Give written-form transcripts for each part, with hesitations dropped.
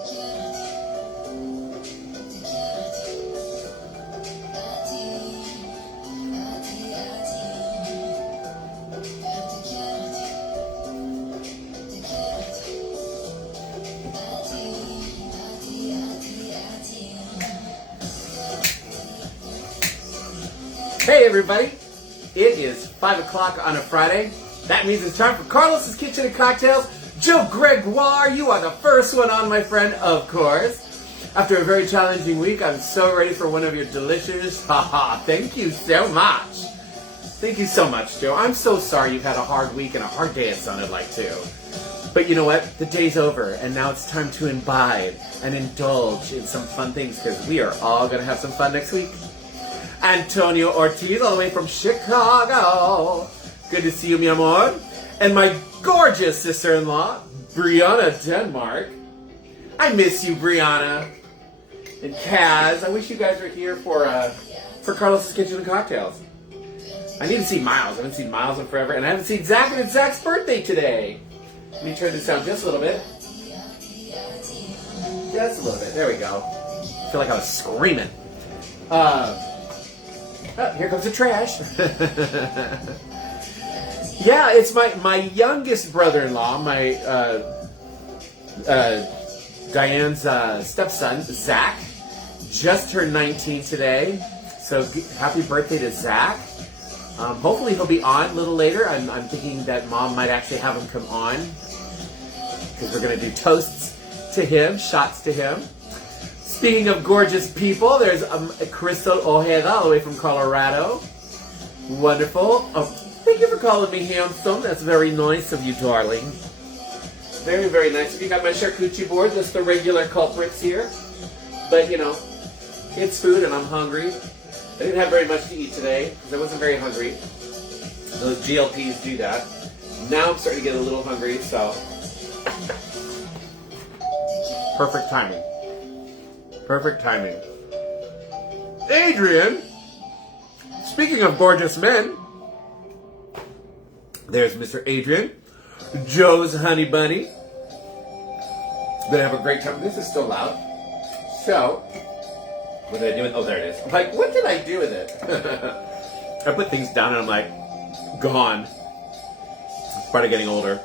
Hey everybody, it is 5 o'clock on a Friday. That means it's time for Carlos's Kitchen and Cocktails. Joe Gregoire, you are the first one on, my friend, of course. After a very challenging week, I'm so ready for one of your delicious, thank you so much. Thank you so much, Joe. I'm so sorry you've had a hard week and a hard day, it sounded like, too. But you know what? The day's over, and now it's time to imbibe and indulge in some fun things, because we are all going to have some fun next week. Antonio Ortiz, all the way from Chicago. Good to see you, mi amor. And my gorgeous sister-in-law, Brianna Denmark. I miss you, Brianna. And Kaz, I wish you guys were here for Carlos's Kitchen and Cocktails. I need to see Miles. I haven't seen Miles in forever, and I haven't seen Zach, and it's Zach's birthday today. Let me turn this down just a little bit. Just a little bit. There we go. I feel like I was screaming. Oh, here comes the trash. Yeah, it's my youngest brother-in-law, my Diane's stepson, Zach. Just turned 19 today. So happy birthday to Zach. Hopefully he'll be on a little later. I'm thinking that Mom might actually have him come on, because we're going to do toasts to him, shots to him. Speaking of gorgeous people, there's Crystal Ojeda, all the way from Colorado. Wonderful. Oh, thank you for calling me handsome. That's very nice of you, darling. Very, very nice of you. Got my charcuterie board, just the regular culprits here. But, you know, it's food and I'm hungry. I didn't have very much to eat today because I wasn't very hungry. Those GLPs do that. Now I'm starting to get a little hungry, so. Perfect timing. Perfect timing. Adrian, speaking of gorgeous men, there's Mr. Adrian, Joe's honey bunny. Gonna have a great time. This is still loud. So, what did I do with it? Oh, there it is. I'm like, what did I do with it? I put things down and I'm like, gone. It's part of getting older.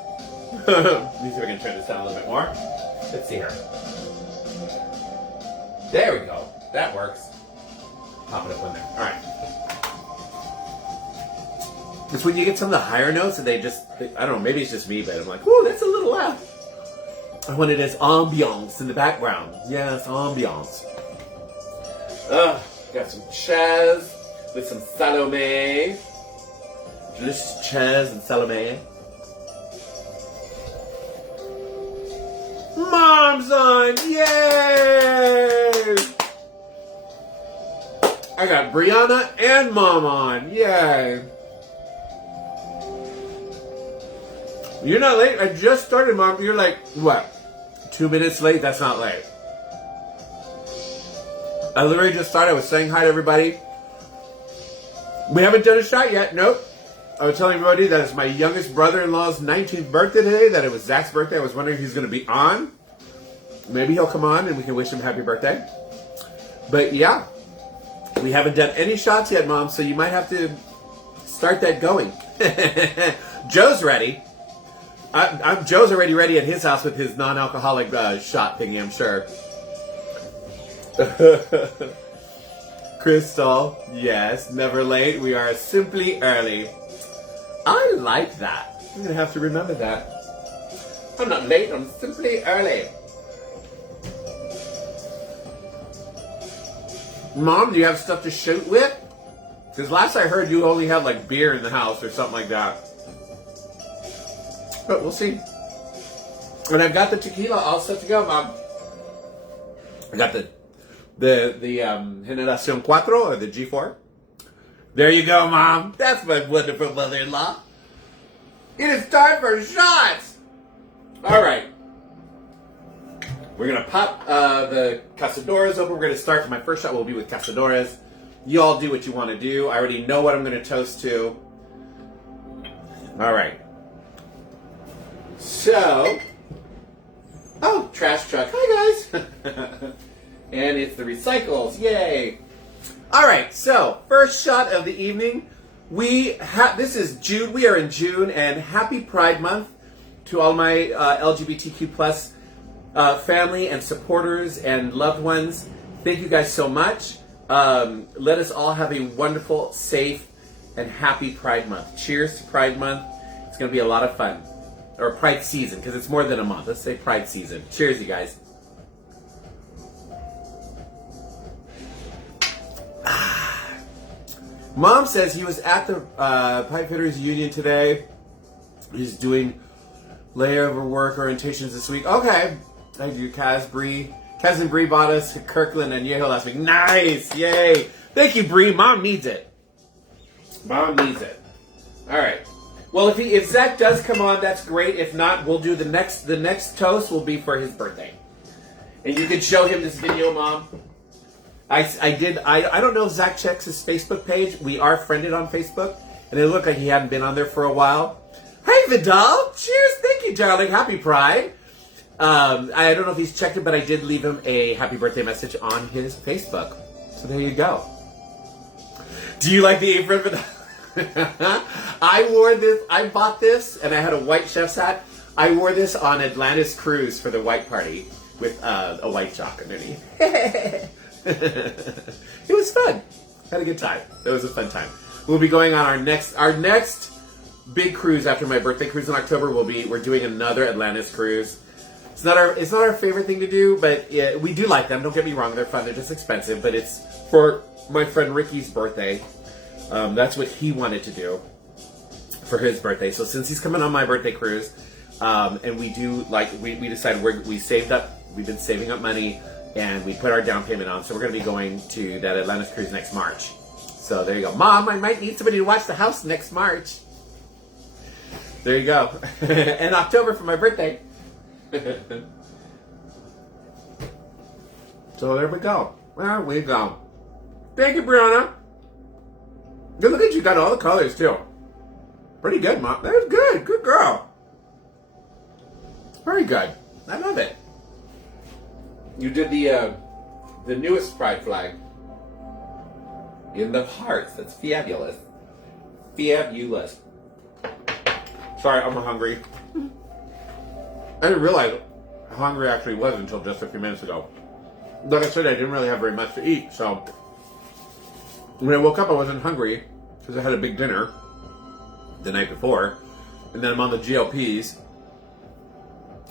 Let me see if I can turn this down a little bit more. Let's see here. There we go. That works. Pop it up in there. All right. It's when you get some of the higher notes and I don't know, maybe it's just me, but I'm like, ooh, that's a little loud. And when it is ambiance in the background. Yes, ambiance. Got some Chaz with some Salome. Delicious Chaz and Salome. Mom's on! Yay! I got Brianna and Mom on. Yay! You're not late. I just started, Mom. You're like, what? 2 minutes late? That's not late. I literally just started. I was saying hi to everybody. We haven't done a shot yet. Nope. I was telling everybody that it's my youngest brother-in-law's 19th birthday today, that it was Zach's birthday. I was wondering if he's going to be on. Maybe he'll come on and we can wish him happy birthday. But yeah, we haven't done any shots yet, Mom, so you might have to start that going. Joe's ready. Joe's already ready at his house with his non-alcoholic shot thingy, I'm sure. Crystal, yes, never late. We are simply early. I like that. I'm going to have to remember that. I'm not late, I'm simply early. Mom, do you have stuff to shoot with? Because last I heard you only had like beer in the house or something like that. But we'll see. And I've got the tequila all set to go, Mom. I got the Generación 4 or the G4. There you go, Mom. That's my wonderful mother-in-law. It is time for shots. All right. We're going to pop the Casadores open. We're going to start. My first shot will be with Casadores. You all do what you want to do. I already know what I'm going to toast to. All right. So, Oh, trash truck. Hi, guys. And it's the recycles. Yay. All right, so first shot of the evening. This is June. We are in June, and happy Pride Month to all my LGBTQ plus family and supporters and loved ones. Thank you guys so much. Let us all have a wonderful, safe, and happy Pride Month. Cheers to Pride Month. It's going to be a lot of fun. Or Pride season, because it's more than a month. Let's say Pride season. Cheers, you guys. Mom says he was at the Pipe Fitters Union today. He's doing layover work orientations this week. Okay. I do. Cousin Bree bought us to Kirkland and Yeho last week. Nice. Yay. Thank you, Bree. Mom needs it. Mom needs it. All right. Well, if Zach does come on, that's great. If not, we'll do the next toast will be for his birthday. And you can show him this video, Mom. I don't know if Zach checks his Facebook page. We are friended on Facebook, and it looked like he hadn't been on there for a while. Hey, Vidal. Cheers. Thank you, darling. Happy Pride. I don't know if he's checked it, but I did leave him a happy birthday message on his Facebook. So there you go. Do you like the apron, Vidal? I wore this. I bought this, and I had a white chef's hat. I wore this on Atlantis cruise for the white party with a white jock underneath. It was fun. Had a good time. It was a fun time. We'll be going on our next big cruise after my birthday cruise in October. We're doing another Atlantis cruise. It's not our favorite thing to do, but we do like them. Don't get me wrong. They're fun. They're just expensive, but it's for my friend Ricky's birthday. That's what he wanted to do for his birthday. So since he's coming on my birthday cruise, and we decided we saved up. We've been saving up money, and we put our down payment on. So we're going to be going to that Atlantis cruise next March. So there you go. Mom, I might need somebody to watch the house next March. There you go. And October for my birthday. So there we go. There we go. Thank you, Brianna. Good, look at you. Got all the colors too. Pretty good, Mom. That was good. Good girl. Very good. I love it. You did the newest pride flag in the hearts. That's fabulous. Fabulous. Sorry, I'm hungry. I didn't realize how hungry I actually was until just a few minutes ago. Like I said, I didn't really have very much to eat, so when I woke up, I wasn't hungry because I had a big dinner the night before, and then I'm on the GLPs.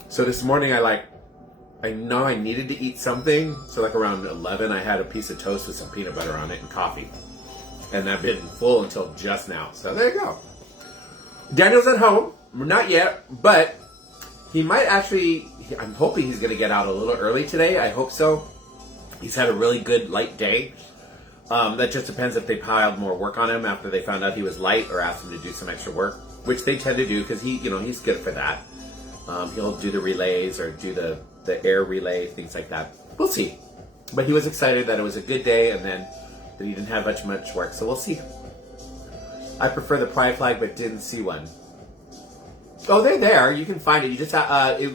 So this morning, I know I needed to eat something. So like around 11, I had a piece of toast with some peanut butter on it and coffee, and I've been full until just now. So there you go. Daniel's at home, not yet, but he might actually. I'm hoping he's going to get out a little early today. I hope so. He's had a really good light day. That just depends if they piled more work on him after they found out he was light or asked him to do some extra work, which they tend to do because he's good for that. He'll do the relays or do the air relay, things like that. We'll see. But he was excited that it was a good day and then that he didn't have much work. So we'll see. I prefer the pride flag, but didn't see one. Oh, they're there. You can find it. You just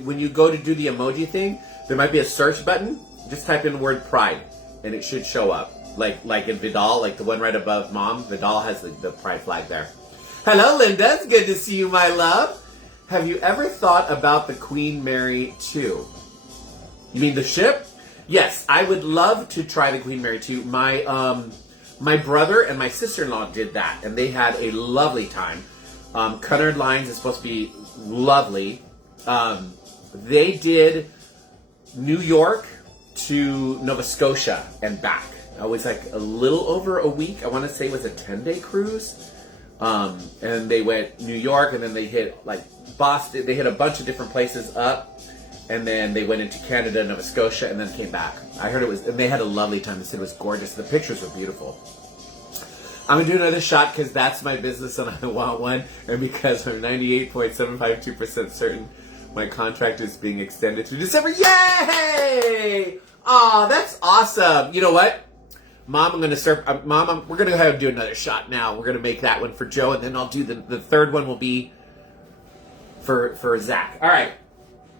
when you go to do the emoji thing, there might be a search button. Just type in the word pride, and it should show up. Like in Vidal, like the one right above Mom. Vidal has the pride flag there. Hello, Linda. It's good to see you, my love. Have you ever thought about the Queen Mary 2? You mean the ship? Yes, I would love to try the Queen Mary 2. My brother and my sister-in-law did that, and they had a lovely time. Cunard Lines is supposed to be lovely. They did New York to Nova Scotia and back. It was like a little over a week. I want to say it was a 10-day cruise. And they went New York, and then they hit like Boston. They hit a bunch of different places up, and then they went into Canada, Nova Scotia, and then came back. I heard and they had a lovely time. They said it was gorgeous. The pictures were beautiful. I'm going to do another shot because that's my business and I want one, and because I'm 98.752% certain my contract is being extended through December. Yay! Oh, that's awesome. You know what? Mom, I'm going to start. We're going to have to do another shot now. We're going to make that one for Joe, and then I'll do the third one will be for Zach. All right.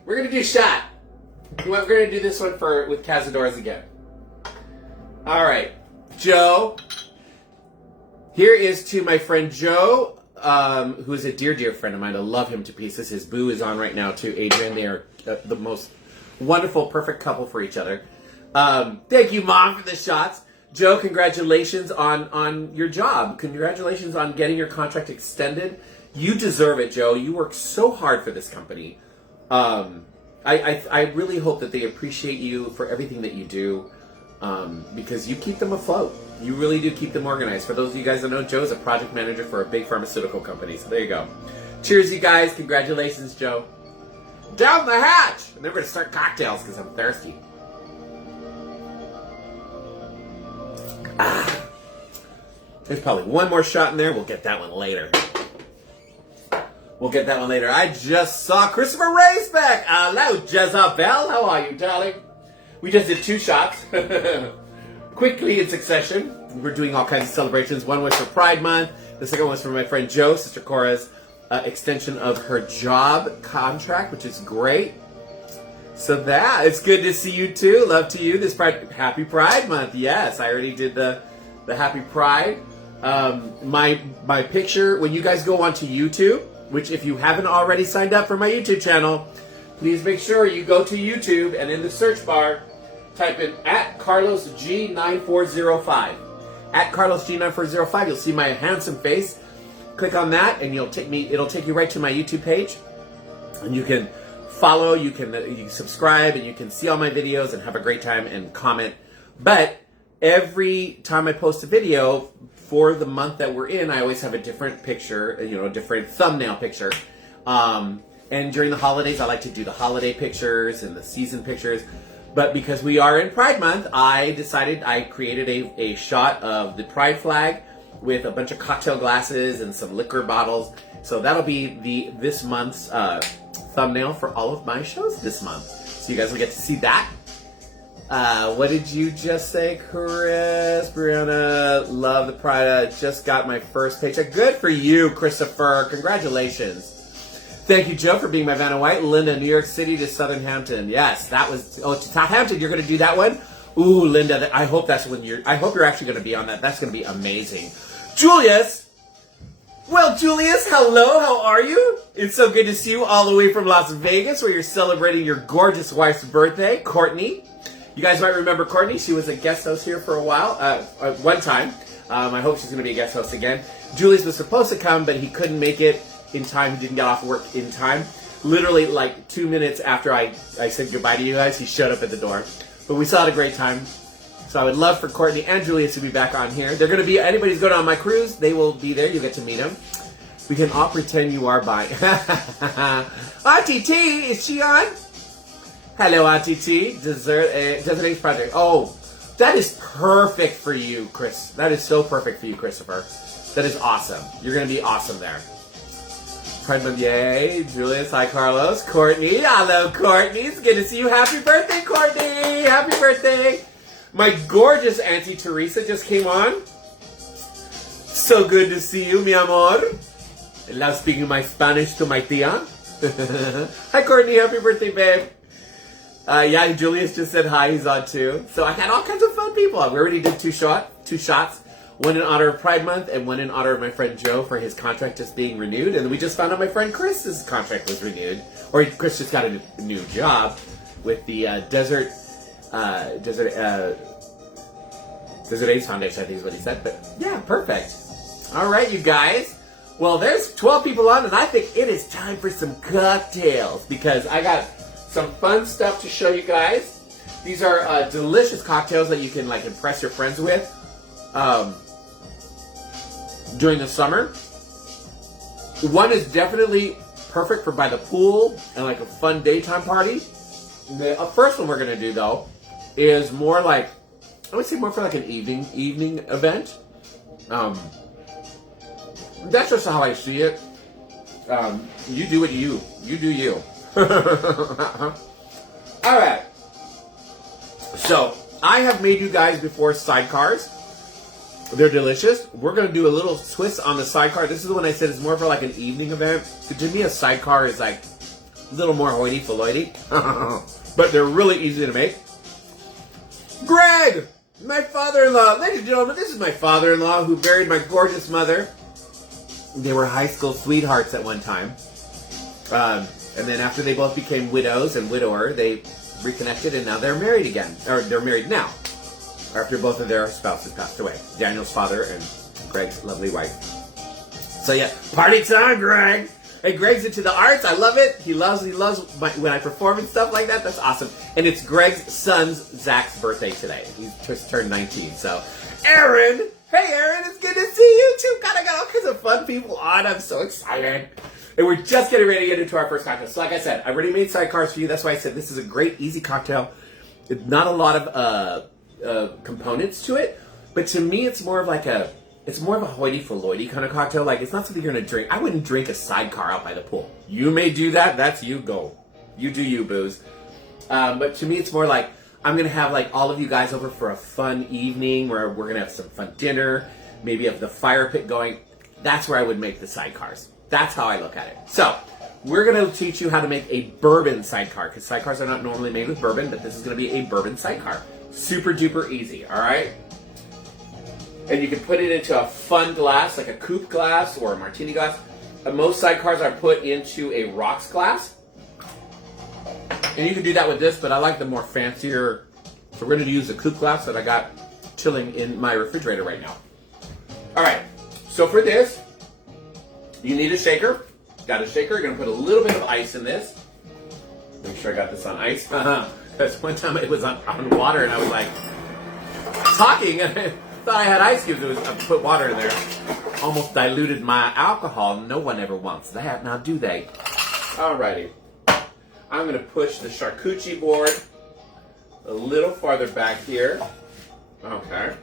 We're going to do a shot. We're going to do this one with Cazadores again. All right, Joe. Here is to my friend Joe, who is a dear, dear friend of mine. I love him to pieces. His boo is on right now, too. Adrian, they are the most wonderful, perfect couple for each other. Thank you, Mom, for the shots. Joe, congratulations on your job. Congratulations on getting your contract extended. You deserve it, Joe. You work so hard for this company. I really hope that they appreciate you for everything that you do, because you keep them afloat. You really do keep them organized. For those of you guys that know, Joe's a project manager for a big pharmaceutical company. So there you go. Cheers, you guys. Congratulations, Joe. Down the hatch! Remember to start cocktails because I'm thirsty. There's probably one more shot in there. We'll get that one later. I just saw Christopher Ray's back. Hello, Jezebel. How are you, darling? We just did 2 shots. Quickly in succession. We're doing all kinds of celebrations. One was for Pride Month. The second one was for my friend Jo, Sister Cora's extension of her job contract, which is great. So it's good to see you too. Love to you. Happy Pride Month. Yes, I already did the Happy Pride. My picture, when you guys go onto YouTube, which if you haven't already signed up for my YouTube channel, please make sure you go to YouTube and in the search bar, type in @CarlosG9405. @CarlosG9405. You'll see my handsome face. Click on that, and it'll take you right to my YouTube page, and you can follow, you can subscribe, and you can see all my videos and have a great time and comment. But every time I post a video for the month that we're in, I always have a different picture, a different thumbnail picture. And during the holidays, I like to do the holiday pictures and the season pictures. But because we are in Pride Month, I created a shot of the Pride flag with a bunch of cocktail glasses and some liquor bottles. So that'll be this month's thumbnail for all of my shows this month. So you guys will get to see that. What did you just say, Chris? Brianna, love the Pride. I just got my first paycheck. Good for you, Christopher. Congratulations. Thank you, Joe, for being my Vanna White. Linda, New York City to Southern Hampton. Yes, to Southampton. You're going to do that one? Ooh, Linda, I hope I hope you're actually going to be on that. That's going to be amazing. Julius. Well, Julius, hello. How are you? It's so good to see you all the way from Las Vegas, where you're celebrating your gorgeous wife's birthday, Courtney. You guys might remember Courtney. She was a guest host here for a while, one time. I hope she's going to be a guest host again. Julius was supposed to come, but he couldn't make it in time. He didn't get off work in time. Literally, like 2 minutes after I said goodbye to you guys, he showed up at the door. But we still had a great time. So I would love for Courtney and Julius to be back on here. They're going to be, anybody's going on my cruise, they will be there. You'll get to meet them. We can all pretend you are by. Auntie T, is she on? Hello, Auntie T. Desert Age Project. Oh, that is perfect for you, Chris. That is so perfect for you, Christopher. That is awesome. You're going to be awesome there. Pride Month, yay. Julius, hi, Carlos. Courtney, hello, Courtney. It's good to see you. Happy birthday, Courtney. Happy birthday. My gorgeous Auntie Teresa just came on. So good to see you, mi amor. I love speaking my Spanish to my tia. Hi, Courtney. Happy birthday, babe. Yeah, Julius just said hi. He's on too. So I had all kinds of fun people. We already did two shots. One in honor of Pride Month and one in honor of my friend Joe for his contract just being renewed. And we just found out my friend Chris's contract was renewed. Or Chris just got a new job with the Desert AIDS Foundation, I think is what he said. But yeah, perfect. All right, you guys. Well, there's 12 people on, and I think it is time for some cocktails because I got some fun stuff to show you guys. These are delicious cocktails that you can like impress your friends with during the summer. One is definitely perfect for by the pool and like a fun daytime party. The first one we're gonna do though is more like, I would say more for like an evening event. That's just how I see it. You do what you do you. Alright. So, I have made you guys before sidecars. They're delicious. We're going to do a little twist on the sidecar. This is the one I said is more for like an evening event. To me, a sidecar is like a little more hoity-toity. but they're really easy to make. Greg, my father-in-law. Ladies and gentlemen, this is my father-in-law who married my gorgeous mother. They were high school sweethearts at one time. And then after they both became widows and widower, they reconnected and now they're married again. Or they're married now, after both of their spouses passed away. Daniel's father and Greg's lovely wife. So yeah, party time, Greg. Hey, Greg's into the arts. I love it. He loves when I perform and stuff like that. That's awesome. And it's Greg's son's, Zach's, birthday today. He just turned 19. So, Aaron. Hey, Aaron. It's good to see you, too. God, I got all kinds of fun people on. I'm so excited. And we're just getting ready to get into our first cocktail. So, like I said, I already made sidecars for you. That's why I said this is a great, easy cocktail. It's not a lot of components to it. But to me, it's more of like a... It's more of a hoity-for-loity kind of cocktail. Like, it's not something you're going to drink. I wouldn't drink a sidecar out by the pool. You may do that. That's you. Go. You do you, booze. But to me, it's more like I'm going to have, like, all of you guys over for a fun evening where we're going to have some fun dinner. Maybe have the fire pit going. That's where I would make the sidecars. That's how I look at it. So, we're going to teach you how to make a bourbon sidecar. Because sidecars are not normally made with bourbon, but this is going to be a bourbon sidecar. Super duper easy. All right? And you can put it into a fun glass, like a coupe glass or a martini glass. Most sidecars are put into a rocks glass. And you can do that with this, but I like the more fancier. So we're going to use the coupe glass that I got chilling in my refrigerator right now. All right, so for this, you need a shaker. Got a shaker, you're going to put a little bit of ice in this. Make sure I got this on ice. Because one time it was on water and I was like talking and I thought I had ice cubes. I put water in there. Almost diluted my alcohol. No one ever wants that, now do they? Alrighty. I'm going to push the charcuterie board a little farther back here. Okay.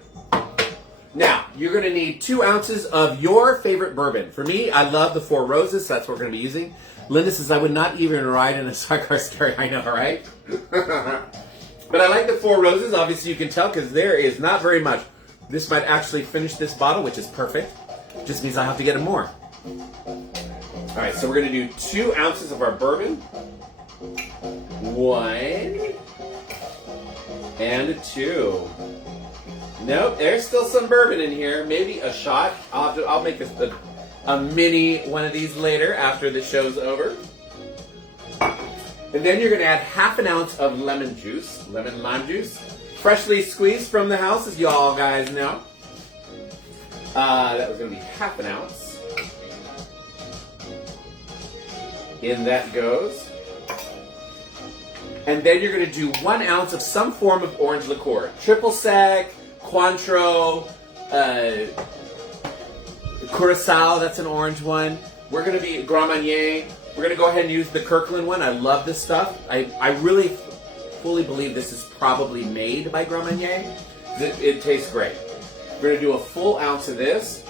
Now, you're going to need 2 ounces of your favorite bourbon. For me, I love the Four Roses, so that's what we're going to be using. Linda says I would not even ride in a sidecar story. I know, right? But I like the Four Roses. Obviously, you can tell because there is not very much. This might actually finish this bottle, which is perfect. Just means I have to get more. All right, so we're going to do 2 ounces of our bourbon. 1 and 2. Nope, there's still some bourbon in here. Maybe a shot. I'll make this a mini one of these later after the show's over. And then you're going to add half an ounce of lemon lime juice. Freshly squeezed from the house, as you all guys know. That was going to be half an ounce. In that goes. And then you're going to do 1 ounce of some form of orange liqueur. Triple sec, Cointreau, Curacao, that's an orange one. We're going to be Grand Marnier. We're going to go ahead and use the Kirkland one. I love this stuff. I really fully believe this is probably made by Grand Marnier. It tastes great. We're going to do a full ounce of this.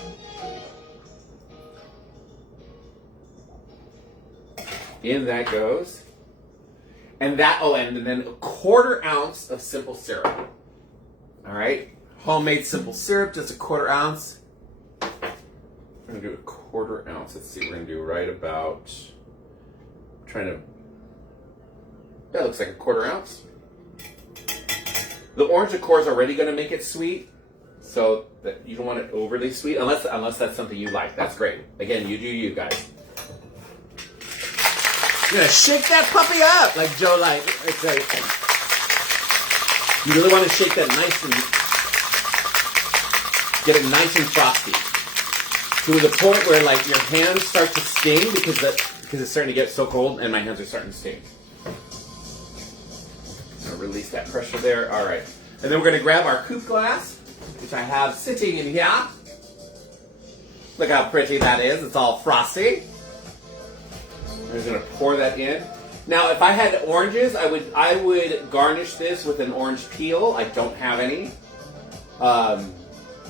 In that goes. And then a 1/4 ounce of simple syrup. All right. Homemade simple syrup, just a 1/4 ounce. I'm going to do a 1/4 ounce. Let's see, we're going to do right about, that looks like a 1/4 ounce. The orange liqueur is already going to make it sweet, so that you don't want it overly sweet, unless that's something you like. That's great. Again, you do you, guys. You're going to shake that puppy up, like Joe like. You really want to shake that nice and get it nice and frosty. To the point where like your hands start to sting because it's starting to get so cold and my hands are starting to sting. I'm going to release that pressure there. All right. And then we're going to grab our coupe glass, which I have sitting in here. Look how pretty that is. It's all frosty. I'm just going to pour that in. Now, if I had oranges, I would garnish this with an orange peel. I don't have any.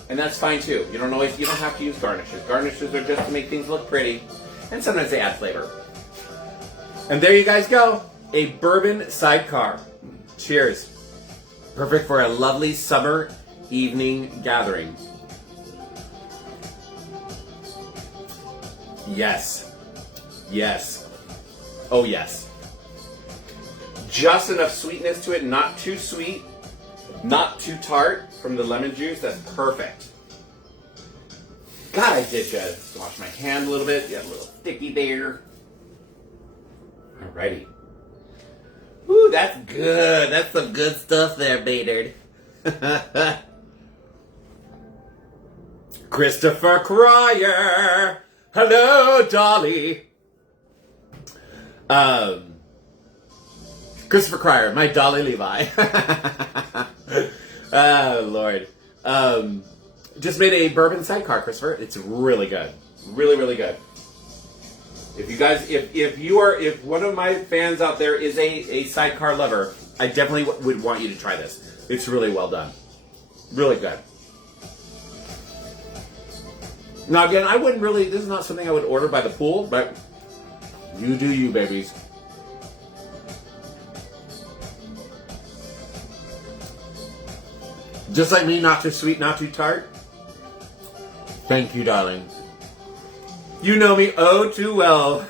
And that's fine too. You don't have to use garnishes. Garnishes are just to make things look pretty. And sometimes they add flavor. And there you guys go. A bourbon sidecar. Cheers. Perfect for a lovely summer evening gathering. Yes. Yes. Oh yes. just enough sweetness to it, not too sweet, not too tart from the lemon juice. That's perfect. God, I did just wash my hand a little bit. Got a little sticky there. Alrighty. Ooh, that's good. That's some good stuff there, Baynard. Christopher Cryer. Hello, Dolly. Christopher Cryer, my Dolly Levi. Oh, Lord. Just made a bourbon sidecar, Christopher. It's really good. Really, really good. If you guys, if one of my fans out there is a sidecar lover, I definitely would want you to try this. It's really well done. Really good. Now, again, I wouldn't really, this is not something I would order by the pool, but you do you, babies. Just like me, not too sweet, not too tart. Thank you, darling. You know me oh too well.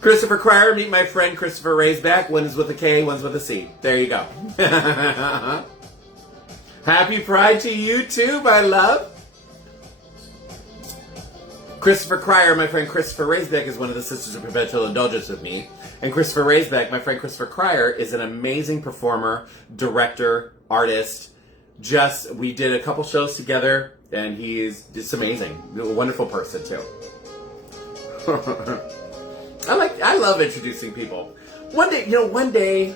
Christopher Cryer, meet my friend Christopher Raisback. One is with a K, one's with a C. There you go. Happy Pride to you too, my love. Christopher Cryer, my friend Christopher Raisback, is one of the Sisters of Perpetual Indulgence with me. And Christopher Raisback, my friend Christopher Cryer, is an amazing performer, director, artist. We did a couple shows together, and he's just amazing. A wonderful person, too. I love introducing people. One day,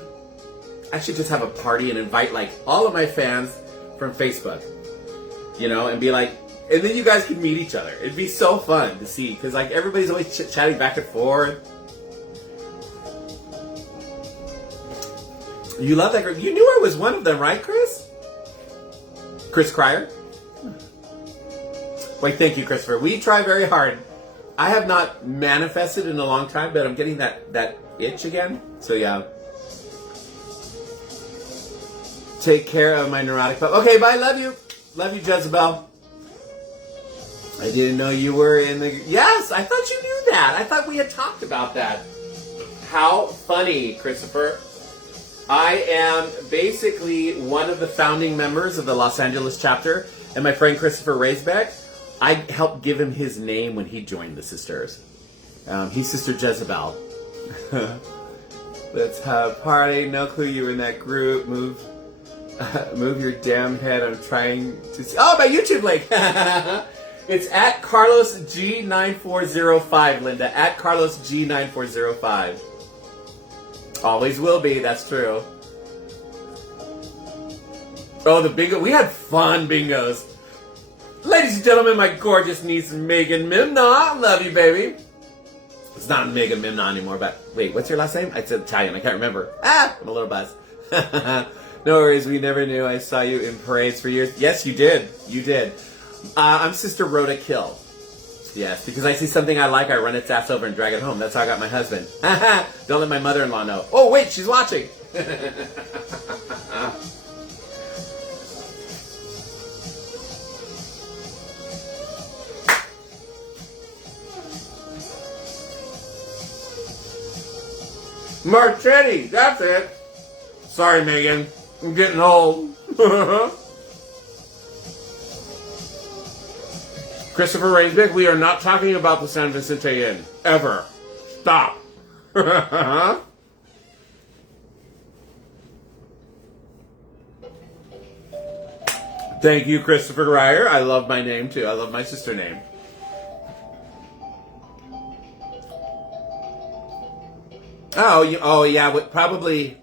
I should just have a party and invite, like, all of my fans from Facebook, and be like, and then you guys can meet each other. It'd be so fun to see, because, like, everybody's always chit-chatting back and forth. You love that girl. You knew I was one of them, right, Chris? Chris Cryer? Wait, thank you, Christopher. We try very hard. I have not manifested in a long time, but I'm getting that itch again. So, yeah. Take care of my neurotic pup. Okay, bye. Love you. Love you, Jezebel. I didn't know you were in the... Yes, I thought you knew that. I thought we had talked about that. How funny, Christopher. I am basically one of the founding members of the Los Angeles chapter, and my friend Christopher Raisback, I helped give him his name when he joined the sisters. He's Sister Jezebel. Let's have a party. No clue you were in that group. Move your damn head. I'm trying to see. Oh, my YouTube link. It's at Carlos G9405, Linda. At Carlos G9405. Always will be, that's true. Oh, the bingo. We had fun bingos. Ladies and gentlemen, my gorgeous niece, Megan Mimna. Love you, baby. It's not Megan Mimna anymore, but wait, what's your last name? It's Italian. I can't remember. I'm a little buzzed. No worries. We never knew. I saw you in parades for years. Yes, you did. You did. I'm Sister Rhoda Kill. Yes, because I see something I like, I run its ass over and drag it home. That's how I got my husband. Don't let my mother-in-law know. Oh, wait, she's watching. Marchetti, that's it. Sorry, Megan. I'm getting old. Christopher Raisback, we are not talking about the San Vicente Inn. Ever. Stop. Thank you, Christopher Ryer. I love my name, too. I love my sister name. Oh, yeah, probably...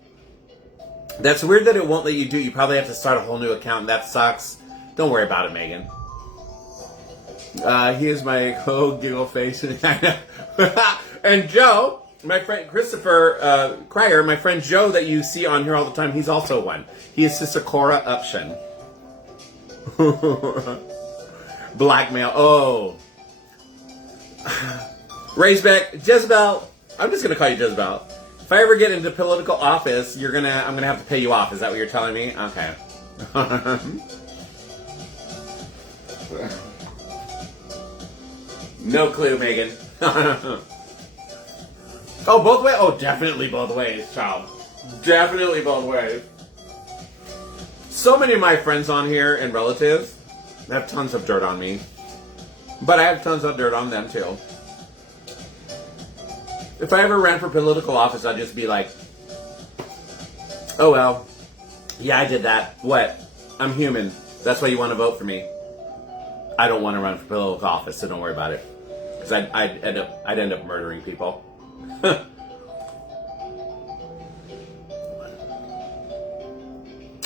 That's weird that it won't let you do. You probably have to start a whole new account, and that sucks. Don't worry about it, Megan. Here's my giggle face. And Joe, my friend Christopher Cryer, my friend Joe that you see on here all the time, he's also one. He is Sister Cora Upshin. Blackmail. Oh. Raisback. Jezebel. I'm just going to call you Jezebel. If I ever get into political office, I'm going to have to pay you off. Is that what you're telling me? Okay. No clue, Megan. Oh, both ways? Oh, definitely both ways, child. Definitely both ways. So many of my friends on here and relatives have tons of dirt on me. But I have tons of dirt on them, too. If I ever ran for political office, I'd just be like, oh, well, yeah, I did that. What? I'm human. That's why you want to vote for me. I don't want to run for political office, so don't worry about it. Because I'd end up murdering people.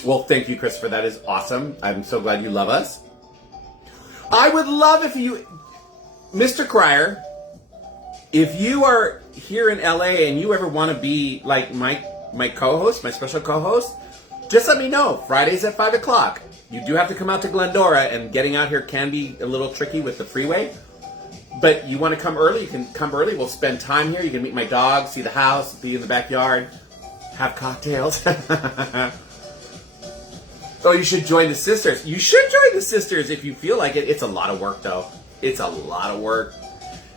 Well, thank you, Christopher. That is awesome. I'm so glad you love us. I would love if you, Mr. Cryer, if you are here in LA and you ever want to be like my co-host, my special co-host, just let me know. Fridays at 5 o'clock. You do have to come out to Glendora, and getting out here can be a little tricky with the freeway. But you want to come early, you can come early. We'll spend time here. You can meet my dog, see the house, be in the backyard, have cocktails. Oh, you should join the sisters. You should join the sisters if you feel like it. It's a lot of work, though. It's a lot of work,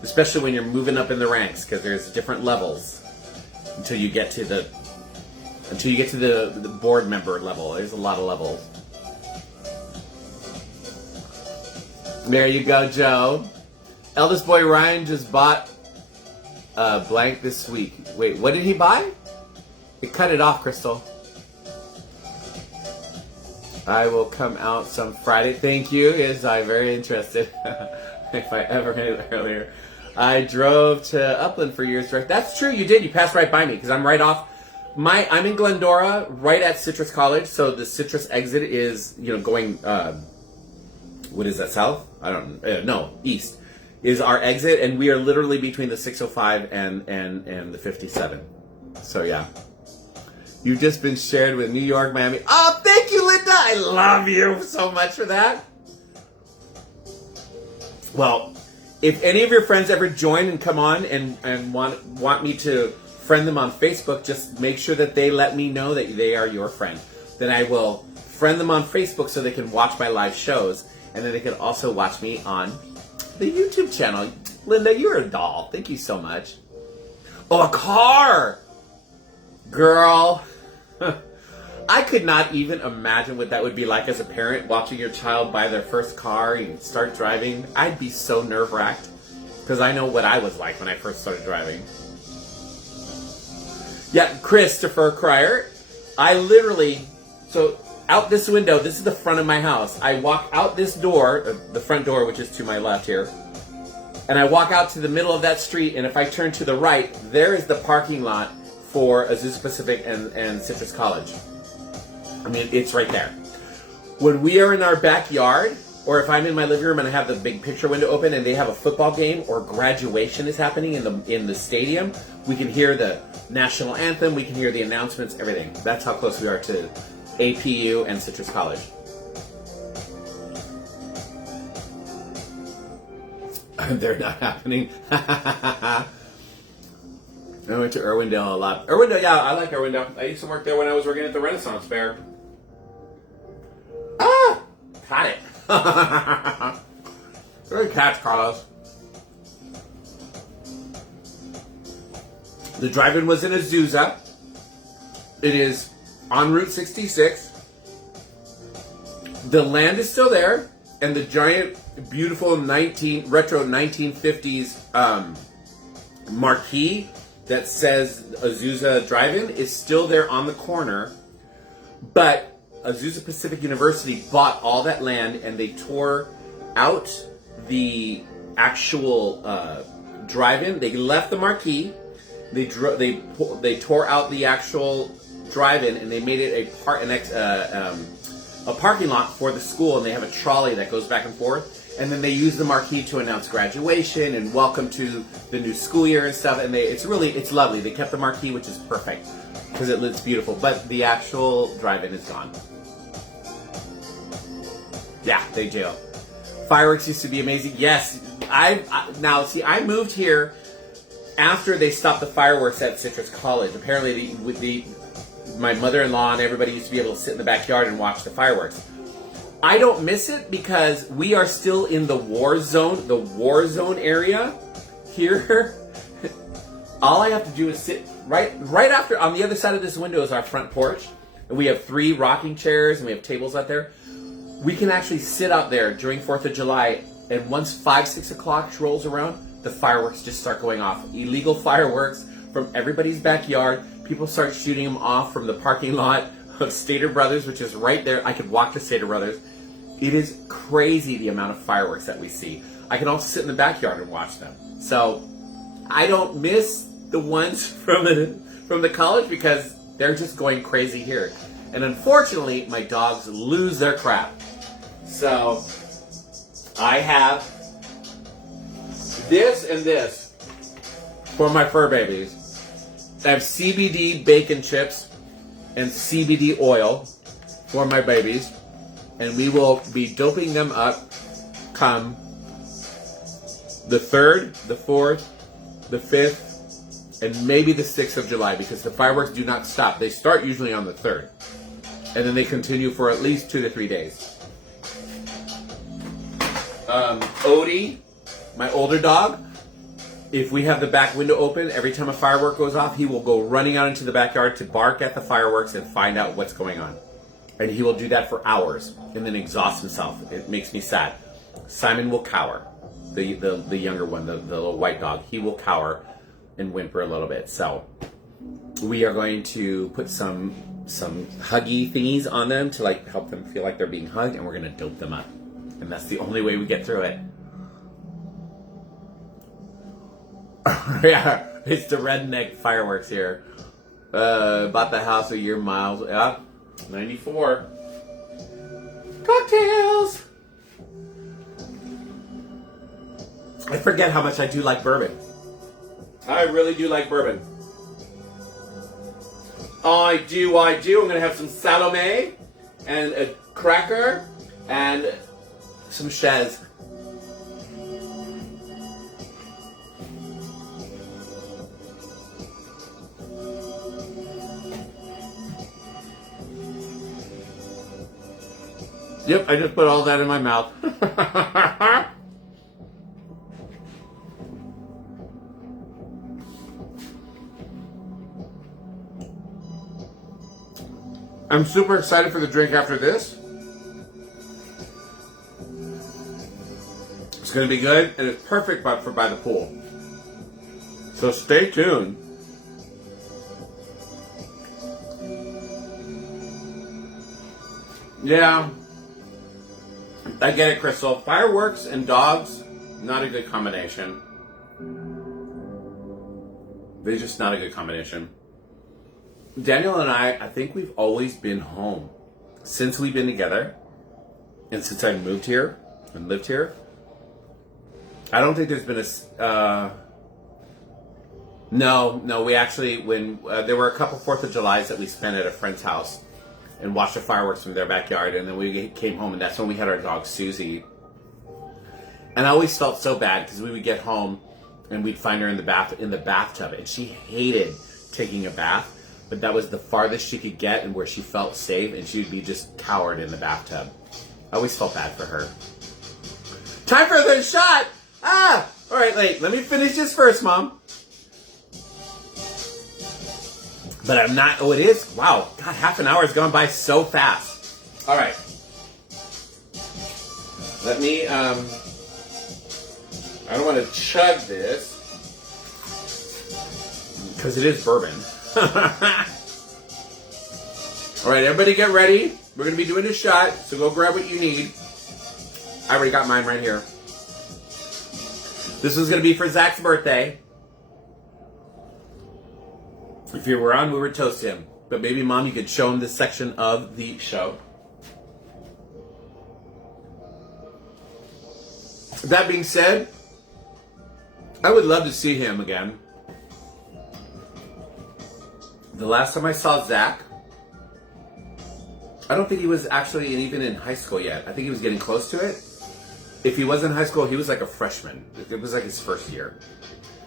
especially when you're moving up in the ranks, because there's different levels until you get to the board member level. There's a lot of levels. There you go, Joe. Eldest boy Ryan just bought blank this week. Wait, what did he buy? It cut it off, Crystal. I will come out some Friday. Thank you. Yes, I'm very interested. If I ever made it earlier. I drove to Upland for years. That's true. You did. You passed right by me because I'm right off. I'm in Glendora, right at Citrus College. So the Citrus exit is, going. What is that? South? I don't. No, east is our exit, and we are literally between the 605 and the 57. So yeah. You've just been shared with New York, Miami. Oh, thank you, Linda. I love you so much for that. Well, if any of your friends ever join and come on and want me to friend them on Facebook, just make sure that they let me know that they are your friend. Then I will friend them on Facebook so they can watch my live shows. And then they can also watch me on the YouTube channel. Linda, you're a doll. Thank you so much. Oh, a car! Girl. I could not even imagine what that would be like as a parent, watching your child buy their first car and start driving. I'd be so nerve-wracked because I know what I was like when I first started driving. Yeah, Christopher Cryer. I literally, so out this window, this is the front of my house. I walk out this door, the front door, which is to my left here, and I walk out to the middle of that street, and if I turn to the right, there is the parking lot for Azusa Pacific and Citrus College. I mean, it's right there. When we are in our backyard, or if I'm in my living room and I have the big picture window open and they have a football game or graduation is happening in the stadium, we can hear the national anthem, we can hear the announcements, everything. That's how close we are to APU and Citrus College. They're not happening. I went to Irwindale a lot. Irwindale, yeah, I like Irwindale. I used to work there when I was working at the Renaissance Fair. Ah! Got it. Good catch, Carlos. The drive-in was in Azusa. It is on Route 66. The land is still there, and the giant, beautiful retro 1950s marquee that says Azusa Drive-In is still there on the corner, but Azusa Pacific University bought all that land and they tore out the actual drive-in. They left the marquee. They tore out the actual drive-in and they made it a parking lot for the school, and they have a trolley that goes back and forth. And then they use the marquee to announce graduation and welcome to the new school year and stuff. And it's lovely. They kept the marquee, which is perfect because it's beautiful. But the actual drive-in is gone. Yeah, they do. Fireworks used to be amazing. Yes, I moved here after they stopped the fireworks at Citrus College. Apparently, my mother-in-law and everybody used to be able to sit in the backyard and watch the fireworks. I don't miss it because we are still in the war zone area here. All I have to do is sit right after, on the other side of this window is our front porch. And we have 3 rocking chairs and we have tables out there. We can actually sit out there during 4th of July, and once 5, 6 o'clock rolls around, the fireworks just start going off. Illegal fireworks from everybody's backyard. People start shooting them off from the parking lot of Stater Brothers, which is right there. I could walk to Stater Brothers. It is crazy the amount of fireworks that we see. I can also sit in the backyard and watch them. So I don't miss the ones from the college because they're just going crazy here. And unfortunately, my dogs lose their crap. So I have this and this for my fur babies. I have CBD bacon chips and CBD oil for my babies. And we will be doping them up come the 3rd, the 4th, the 5th, and maybe the 6th of July, because the fireworks do not stop. They start usually on the 3rd. And then they continue for at least 2 to 3 days. Odie, my older dog, if we have the back window open, every time a firework goes off, he will go running out into the backyard to bark at the fireworks and find out what's going on. And he will do that for hours and then exhaust himself. It makes me sad. Simon will cower. The younger one, the little white dog, he will cower and whimper a little bit. So we are going to put some huggy thingies on them to like help them feel like they're being hugged, and we're going to dope them up. And that's the only way we get through it. Yeah, it's the redneck fireworks here. Bought the house a year miles. Yeah, 94. Cocktails! I forget how much I do like bourbon. I really do like bourbon. I do. I'm going to have some Salome and a cracker and some Chez. Yep, I just put all that in my mouth. I'm super excited for the drink after this. It's going to be good, and it's perfect for by the pool. So stay tuned. Yeah, I get it, Crystal. Fireworks and dogs, not a good combination. They're just not a good combination. Daniel and I think we've always been home since we've been together, and since I moved here and lived here. I don't think there's been a no. We actually, when there were a couple 4th of Julys that we spent at a friend's house and watched the fireworks from their backyard, and then we came home, and that's when we had our dog Susie. And I always felt so bad because we would get home and we'd find her in the bathtub, and she hated taking a bath. But that was the farthest she could get and where she felt safe, and she would be just cowered in the bathtub. I always felt bad for her. Time for the shot! All right, let me finish this first, Mom. But I'm not, it is? Wow, God, half an hour has gone by so fast. All right. Let me, I don't want to chug this, because it is bourbon. All right, everybody get ready. We're going to be doing a shot, so go grab what you need. I already got mine right here. This is going to be for Zach's birthday. If you were on, we would toast him. But maybe, Mom, you could show him this section of the show. That being said, I would love to see him again. The last time I saw Zach, I don't think he was actually even in high school yet. I think he was getting close to it. If he was in high school, he was like a freshman. It was like his first year.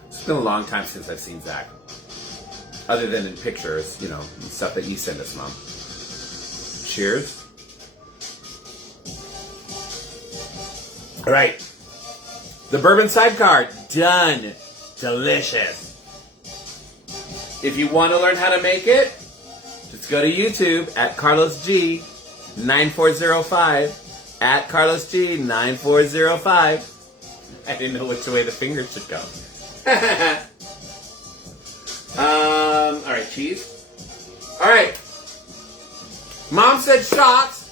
It's been a long time since I've seen Zach. Other than in pictures, you know, and stuff that you send us, Mom. Cheers. All right. The Bourbon Sidecar, done. Delicious. If you want to learn how to make it, just go to YouTube at Carlos G 9405 at Carlos G 9405. I didn't know which way the fingers should go. All right, cheese. All right. Mom said shots.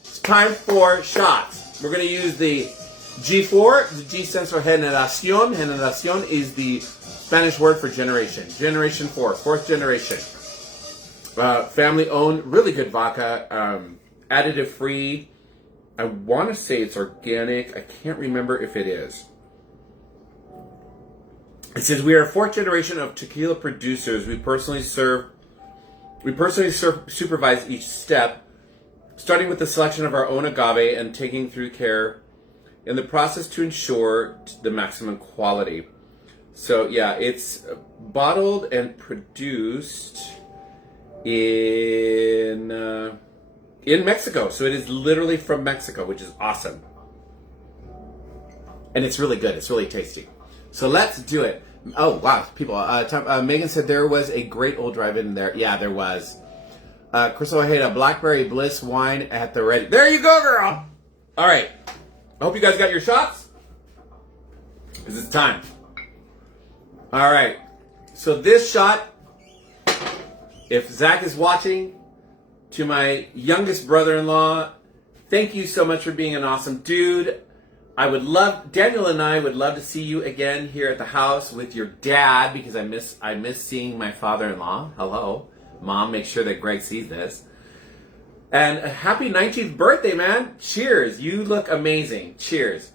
It's time for shots. We're going to use the G4. The G stands for generación. Generación is the Spanish word for generation. Generation 4, fourth generation. Family owned, really good vodka. Additive free. I want to say it's organic. I can't remember if it is. It says we are a fourth generation of tequila producers. We personally supervise each step, starting with the selection of our own agave and taking through care in the process to ensure the maximum quality. So yeah, it's bottled and produced in Mexico. So it is literally from Mexico, which is awesome. And it's really good. It's really tasty. So let's do it. Oh, wow. People, Megan said there was a great old drive-in there. Yeah, there was. Crystal Ojeda, Blackberry Bliss wine at the ready. There you go, girl. All right. I hope you guys got your shots. Because it's time. All right. So this shot, if Zach is watching, to my youngest brother-in-law, thank you so much for being an awesome dude. Daniel and I would love to see you again here at the house with your dad, because I miss seeing my father-in-law. Hello. Mom, make sure that Greg sees this. And a happy 19th birthday, man. Cheers. You look amazing. Cheers.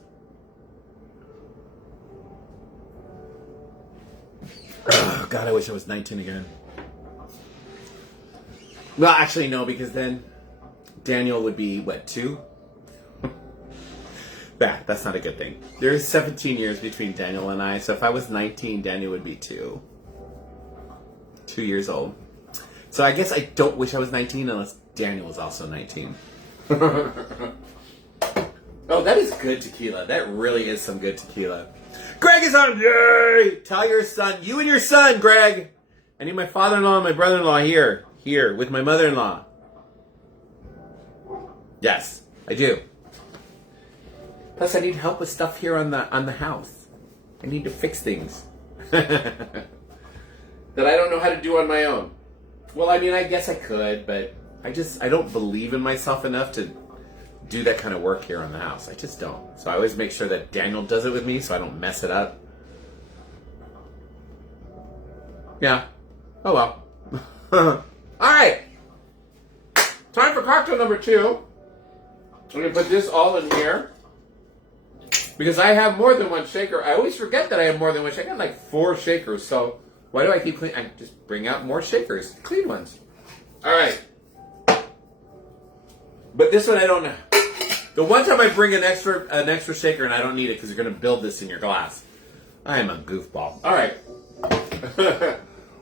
Oh, God, I wish I was 19 again. Well, actually, no, because then Daniel would be, what, 2? That's not a good thing. There's 17 years between Daniel and I, so if I was 19, Daniel would be 2. 2 years old. So I guess I don't wish I was 19 unless Daniel was also 19. Oh, that is good tequila. That really is some good tequila. Greg is on. Yay! Tell your son, you and your son, Greg. I need my father-in-law and my brother-in-law here with my mother-in-law. Yes, I do. Plus, I need help with stuff here on the house. I need to fix things that I don't know how to do on my own. Well, I mean, I guess I could, but I don't believe in myself enough to do that kind of work here on the house. I just don't. So I always make sure that Daniel does it with me so I don't mess it up. Yeah. Oh, well. All right. Time for cocktail number 2. I'm going to put this all in here because I have more than one shaker. I always forget that I have more than one shaker. I got like 4 shakers, so why do I keep cleaning? I just bring out more shakers, clean ones. All right. But this one I don't know. The one time I bring an extra shaker and I don't need it because you're going to build this in your glass. I am a goofball. All right.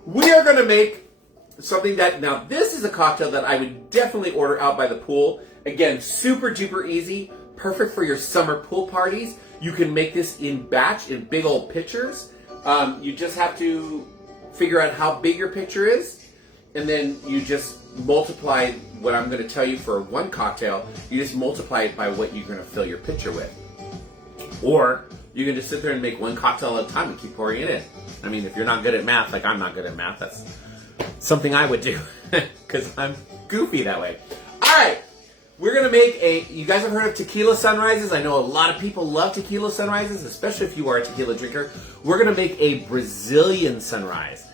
We are going to make something that, now this is a cocktail that I would definitely order out by the pool. Again, super duper easy, perfect for your summer pool parties. You can make this in batch, in big old pitchers. You just have to figure out how big your pitcher is, and then you just multiply what I'm going to tell you for one cocktail. You just multiply it by what you're going to fill your pitcher with. Or you can just sit there and make one cocktail at a time and keep pouring it in. I mean, if you're not good at math, like I'm not good at math, that's something I would do because I'm goofy that way. All right. We're going to make you guys have heard of tequila sunrises? I know a lot of people love tequila sunrises, especially if you are a tequila drinker. We're going to make a Brazilian sunrise,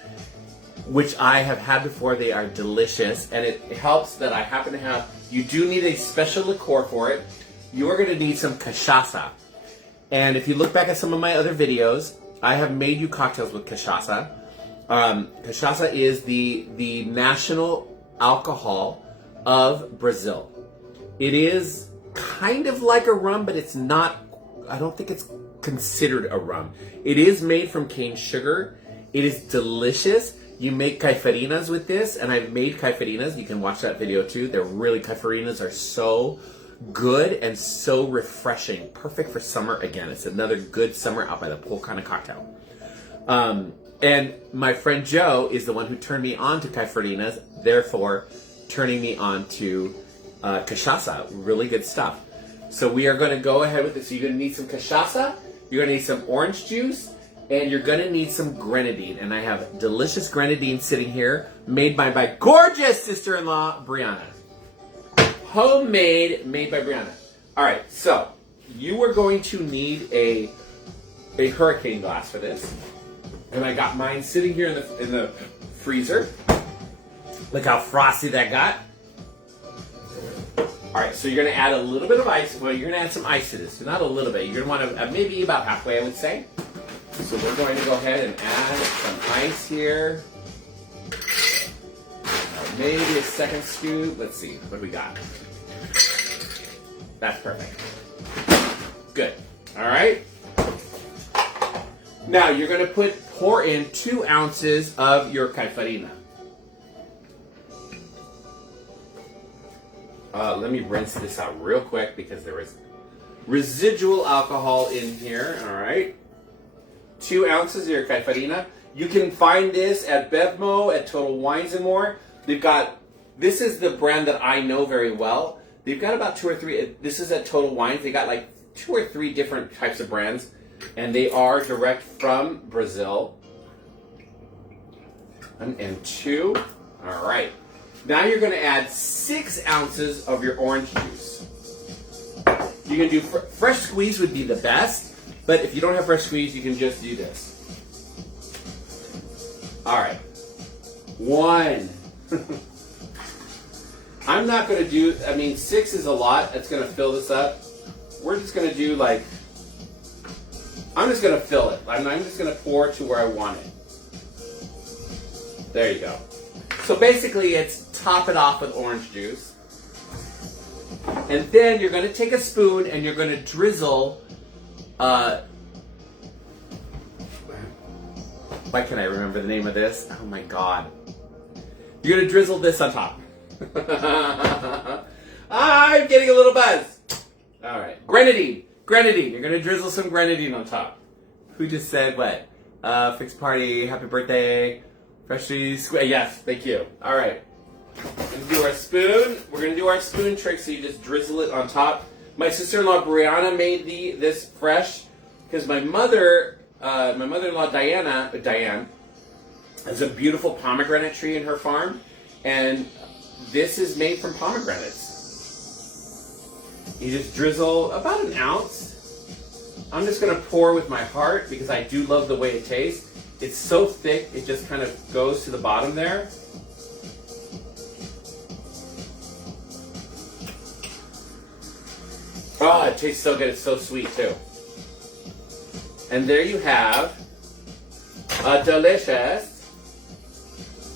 which I have had before. They are delicious, and it helps that I happen to have, you do need a special liqueur for it. You are going to need some cachaça. And if you look back at some of my other videos, I have made you cocktails with cachaça. Cachaça is the national alcohol of Brazil. It is kind of like a rum, but it's not, I don't think it's considered a rum. It is made from cane sugar. It is delicious. You make caifarinas with this, and I've made caifarinas. You can watch that video too. Caifarinas are so good and so refreshing. Perfect for summer again. It's another good summer out by the pool kind of cocktail. And my friend Joe is the one who turned me on to caipirinhas, therefore turning me on to cachaça. Really good stuff. So we are going to go ahead with this. So you're going to need some cachaça, you're going to need some orange juice, and you're going to need some grenadine. And I have delicious grenadine sitting here, made by my gorgeous sister-in-law, Brianna. Homemade, made by Brianna. All right, so you are going to need a hurricane glass for this. And I got mine sitting here in the freezer. Look how frosty that got. All right, so you're going to add a little bit of ice. Well, you're going to add some ice to this. So not a little bit. You're going to want to maybe about halfway, I would say. So we're going to go ahead and add some ice here. Maybe a second scoop. Let's see. What do we got? That's perfect. Good. All right. Now you're going to pour in 2 ounces of your caipirinha. Let me rinse this out real quick because there is residual alcohol in here. All right. 2 ounces of your caipirinha. You can find this at Bevmo, at Total Wines and More. They've got, this is the brand that I know very well. They've got about 2 or 3, this is at Total Wines. They got like 2 or 3 different types of brands. And they are direct from Brazil. And 2. All right. Now you're going to add 6 ounces of your orange juice. You can do fresh squeeze would be the best, but if you don't have fresh squeeze, you can just do this. All right. 1. I'm not going to do, 6 is a lot. It's going to fill this up. We're just going to do like, I'm just going to fill it. I'm just going to pour to where I want it. There you go. So basically it's top it off with orange juice. And then you're going to take a spoon and you're going to drizzle, why can't I remember the name of this? Oh my God. You're going to drizzle this on top. I'm getting a little buzz. All right. Grenadine. Grenadine. You're going to drizzle some grenadine on top. Who just said what? Fixed party, happy birthday, freshly squeezed. Yes, thank you. All right. We're going to do our spoon. We're going to do our spoon trick, so you just drizzle it on top. My sister-in-law Brianna made this fresh because my mother-in-law Diane, has a beautiful pomegranate tree in her farm, and this is made from pomegranates. You just drizzle about an ounce. I'm just going to pour with my heart because I do love the way it tastes. It's so thick, it just kind of goes to the bottom there. Oh, it tastes so good. It's so sweet, too. And there you have a delicious.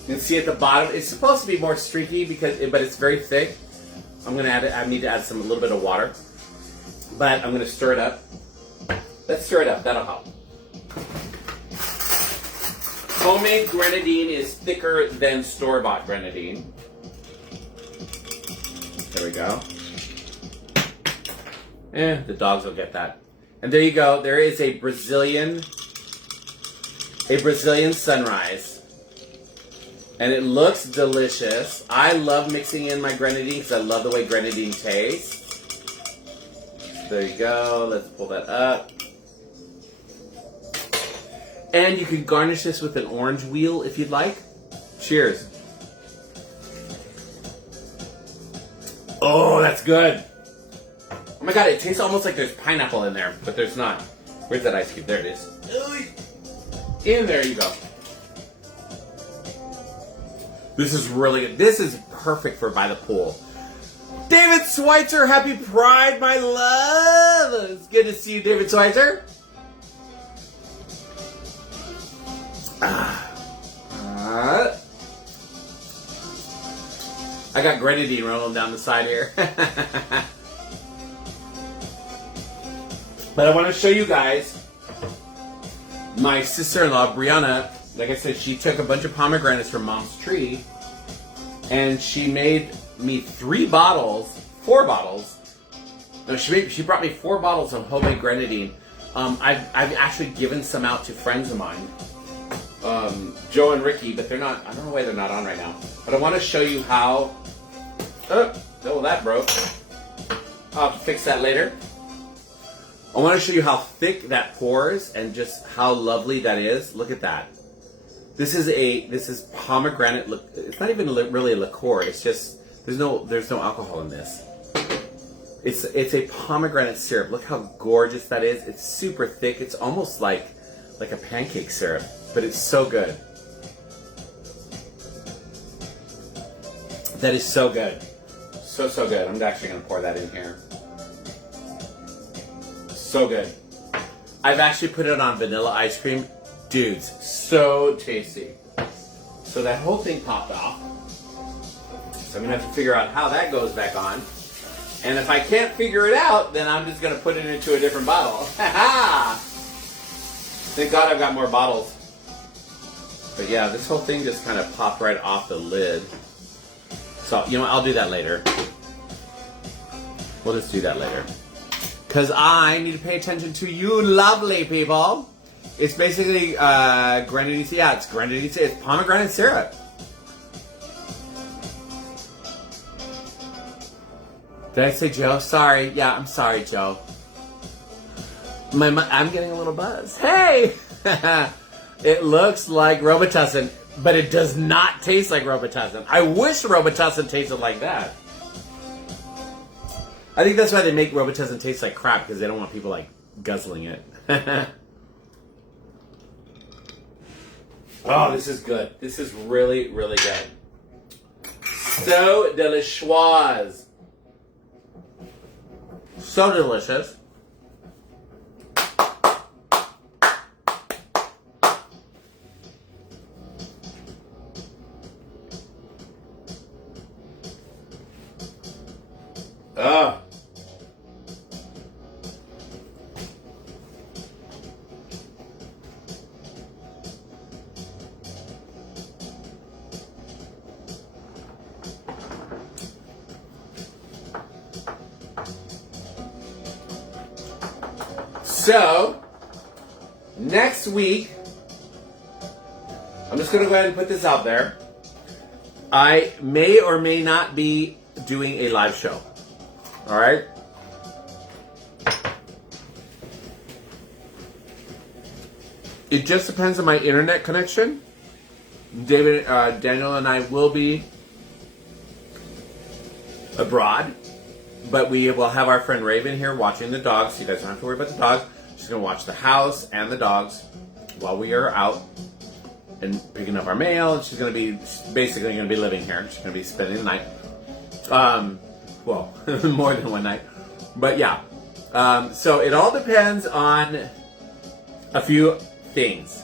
You can see at the bottom, it's supposed to be more streaky, but it's very thick. I'm going to add it. I need to add a little bit of water. But I'm going to stir it up. Let's stir it up. That'll help. Homemade grenadine is thicker than store-bought grenadine. There we go. The dogs will get that. And there you go. There is a Brazilian sunrise. And it looks delicious. I love mixing in my grenadine because I love the way grenadine tastes. There you go. Let's pull that up. And you can garnish this with an orange wheel if you'd like. Cheers. Oh, that's good. Oh my God, it tastes almost like there's pineapple in there, but there's not. Where's that ice cube? There it is. In there you go. This is really good. This is perfect for by the pool. David Schweitzer, happy Pride, my love. It's good to see you, David Schweitzer. I got grenadine rolling down the side here. But I want to show you guys my sister-in-law, Brianna. Like I said, she took a bunch of pomegranates from Mom's tree, and she made me 4 bottles. No, she brought me 4 bottles of homemade grenadine. I've actually given some out to friends of mine. Joe and Ricky, but they're not. I don't know why they're not on right now. But I want to show you how. Oh, that broke. I'll have to fix that later. I want to show you how thick that pours and just how lovely that is. Look at that. This is pomegranate. It's not even really a liqueur. It's just there's no alcohol in this. It's a pomegranate syrup. Look how gorgeous that is. It's super thick. It's almost like a pancake syrup, but it's so good. That is so good. So good. I'm actually going to pour that in here. So good. I've actually put it on vanilla ice cream. Dudes, so tasty. So that whole thing popped off. So I'm going to have to figure out how that goes back on. And if I can't figure it out, then I'm just going to put it into a different bottle. Thank God I've got more bottles. But yeah, this whole thing just kind of popped right off the lid. So, you know what, I'll do that later. We'll just do that later. Because I need to pay attention to you lovely people. It's basically grenadine. Yeah, it's grenadine. It's pomegranate syrup. Did I say Joe? Sorry. Yeah, I'm sorry, Joe. I'm getting a little buzz. Hey! It looks like Robitussin, but it does not taste like Robitussin. I wish Robitussin tasted like that. I think that's why they make Robitussin taste like crap, because they don't want people like guzzling it. Oh, this is good. This is really, really good. So delicious. So delicious. Ugh. So, next week, I'm just going to go ahead and put this out there. I may or may not be doing a live show. All right? It just depends on my internet connection. Daniel and I will be abroad, but we will have our friend Raven here watching the dogs. So you guys don't have to worry about the dogs. She's going to watch the house and the dogs while we are out and picking up our mail. She's going to be basically going to be living here. She's going to be spending the night. Well, more than one night. But yeah. So it all depends on a few things.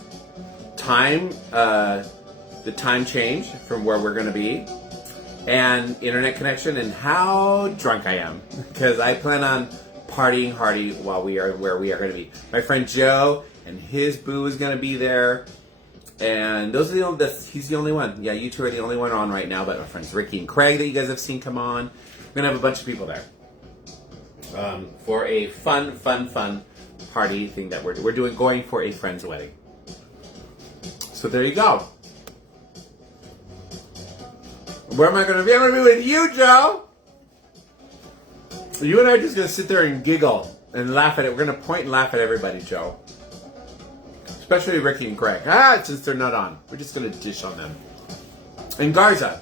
Time, the time change from where we're going to be, and internet connection, and how drunk I am. Because I plan on partying hardy while we are where we are going to be. My friend Joe and his boo is going to be there. And those are he's the only one. Yeah, you two are the only one on right now. But my friends Ricky and Craig that you guys have seen come on. We're going to have a bunch of people there. For a fun party thing that we're going for a friend's wedding. So there you go. Where am I going to be? I'm going to be with you, Joe. You and I are just going to sit there and giggle and laugh at it. We're going to point and laugh at everybody, Joe. Especially Ricky and Craig. Since they're not on. We're just going to dish on them. And Garza.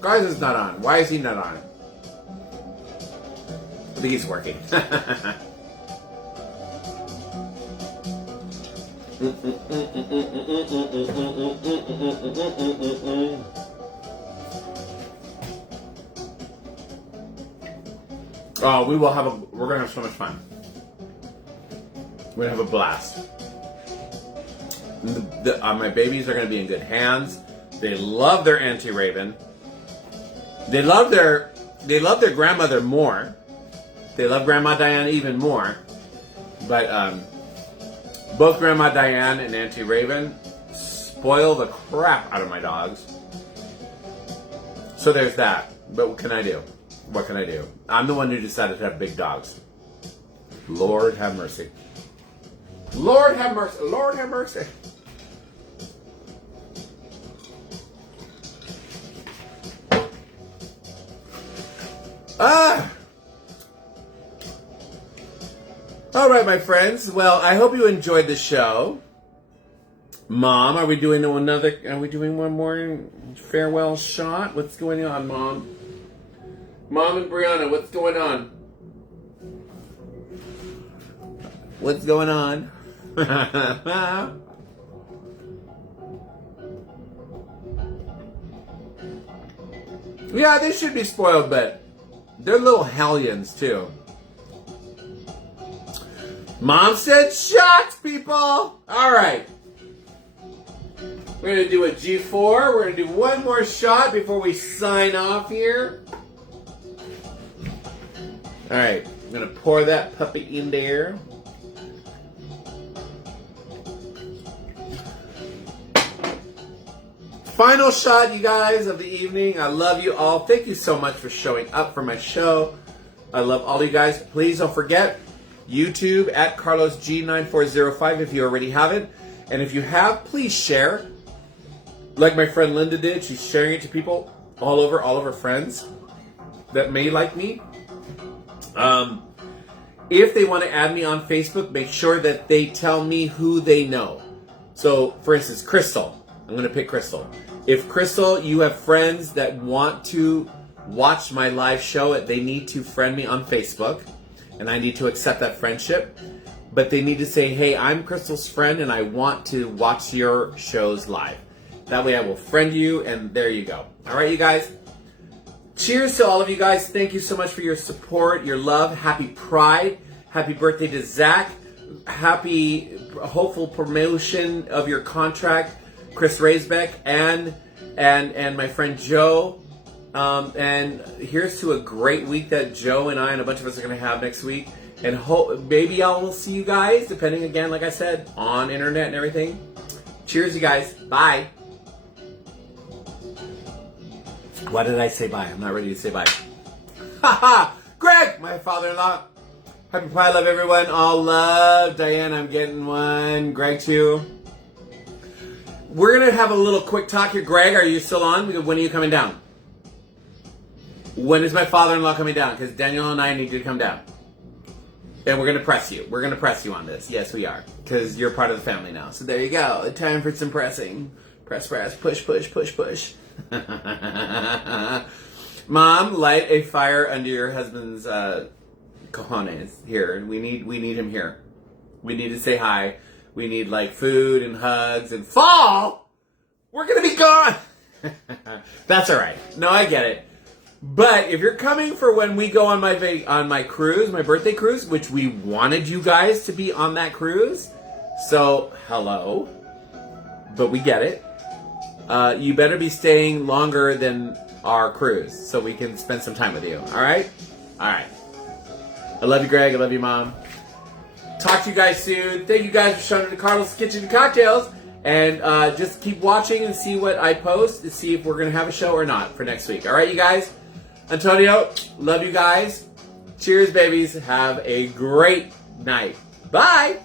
Garza's not on. Why is he not on? I think he's working. Oh, we're gonna have so much fun. We're gonna have a blast. My babies are gonna be in good hands. They love their Auntie Raven. They love their grandmother more. They love Grandma Diane even more. But both Grandma Diane and Auntie Raven spoil the crap out of my dogs. So there's that. But what can I do? What can I do? I'm the one who decided to have big dogs. Lord have mercy. Lord have mercy. Lord have mercy. Ah! All right, my friends. Well, I hope you enjoyed the show. Mom, are we doing one more farewell shot? What's going on, Mom? Mom and Brianna, what's going on? What's going on? Yeah, they should be spoiled, but they're little hellions, too. Mom said shots, people! Alright. We're going to do a G4. We're going to do one more shot before we sign off here. Alright. I'm going to pour that puppy in there. Final shot, you guys, of the evening. I love you all. Thank you so much for showing up for my show. I love all you guys. Please don't forget, YouTube at CarlosG9405 if you already haven't. And if you have, please share. Like my friend Linda did. She's sharing it to people all of her friends that may like me. If they want to add me on Facebook, make sure that they tell me who they know. So, for instance, Crystal. I'm going to pick Crystal. If Crystal, you have friends that want to watch my live show, they need to friend me on Facebook, and I need to accept that friendship. But they need to say, hey, I'm Crystal's friend, and I want to watch your shows live. That way I will friend you, and there you go. All right, you guys. Cheers to all of you guys. Thank you so much for your support, your love. Happy Pride. Happy birthday to Zach. Happy hopeful promotion of your contract, Chris Raisbeck, and my friend Joe. And here's to a great week that Joe and I and a bunch of us are going to have next week. And maybe I will see you guys, depending, again, like I said, on internet and everything. Cheers, you guys. Bye. Why did I say bye? I'm not ready to say bye. Ha! Greg, my father-in-law. Happy Pride, love everyone. All love. Diane, I'm getting one. Greg, too. We're going to have a little quick talk here. Greg, are you still on? When are you coming down? When is my father-in-law coming down? Because Daniel and I need you to come down. And we're going to press you. We're going to press you on this. Yes, we are. Because you're part of the family now. So there you go. Time for some pressing. Press, press, push, push, push, push. Mom, light a fire under your husband's cojones here. We need him here. We need to say hi. We need like food and hugs and fall. We're going to be gone. That's all right. No, I get it. But if you're coming for when we go on my cruise, my birthday cruise, which we wanted you guys to be on that cruise, so hello, but we get it. You better be staying longer than our cruise so we can spend some time with you. All right? All right. I love you, Greg. I love you, Mom. Talk to you guys soon. Thank you guys for showing up to Carlos' Kitchen and Cocktails. And just keep watching and see what I post to see if we're going to have a show or not for next week. All right, you guys? Antonio, love you guys. Cheers, babies. Have a great night. Bye.